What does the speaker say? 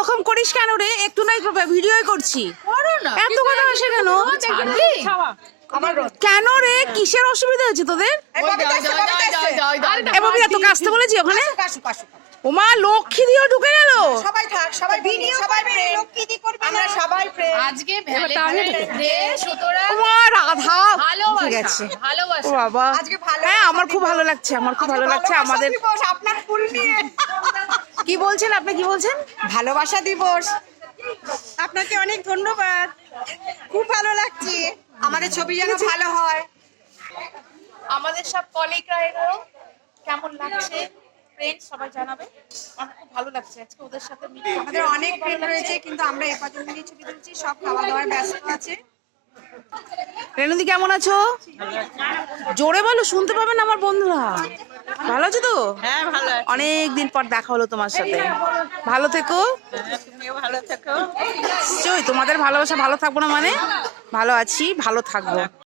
ওরকম করিস কেন রে? একটু নাই ভিডিওই করছি, এত কথা আসে কেন? কেন রে, কিসের অসুবিধা হচ্ছে তোদের? এ ববিতা, তোকে আসতে বলেছি ওখানে? ওমা, লক্ষ্মী দিয়েও ঢুকে গেল। সবাই থাক, সবাই ভিডিও সবাই লক্ষ্মী দি করবে, আমরা সবাই ফ্রেন্ড। আজকে ভ্যালেন্টাইন্স ডে, সুতরাং ওমা রাধা, ঠিক আছে। ভালোবাসা। ও বাবা, আজকে ভালো, হ্যাঁ আমার খুব ভালো লাগছে, আমার খুব ভালো লাগছে। আমাদের আপনার ফুল নিয়ে কি বলছেন আপনি, কি বলছেন? ভালোবাসা দিবস, আপনাকে অনেক ধন্যবাদ, খুব ভালো লাগছে। আমাদের ছবি যেন ভালো হয়। আমাদের সব কলিগরা এলো, কেমন লাগছে ফ্রেন্ডস সবাই জানাবে। আমার খুব ভালো লাগছে আজকে ওদের সাথে মিলে। আমাদের অনেক ফ্রেন্ড রয়েছে, কিন্তু আমরা এপাজন মিলে ছবি তুলছি, সব খাওয়া দাওয়ায় ব্যস্ত আছে। রেনুদি কেমন আছো? জোরে বলো, শুনতে পাবেন আমার বন্ধুরা। ভালো আছো তো? হ্যাঁ ভালো, অনেক দিন পর দেখা হলো তোমার সাথে। ভালো থেকো। তুমিও ভালো থেকো। নিশ্চয়ই তোমাদের ভালোবাসা, ভালো থাকবো না মানে? ভালো আছি, ভালো থাকবো।